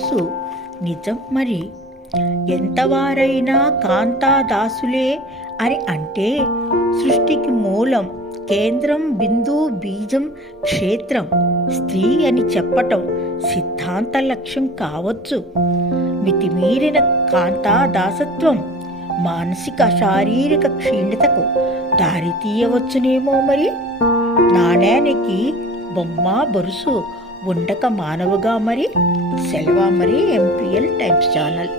బొరుసు నిజం మరి? ఎంతవారైనా కాంతాదాసులే అని అంటే సృష్టికి మూలం కేంద్రం బిందు బీజం క్షేత్రం స్త్రీ అని చెప్పటం సిద్ధాంత లక్ష్యం కావచ్చు. మితిమీరిన కాంతాదాసత్వం మానసిక శారీరక క్షీణతకు దారితీయవచ్చునేమో మరి? నాణ్యానికి బొమ్మ బొరుసు ఉండక మానవుగా మరి సెలవా మరి ఎంపీఎల్ టైమ్స్ ఛానల్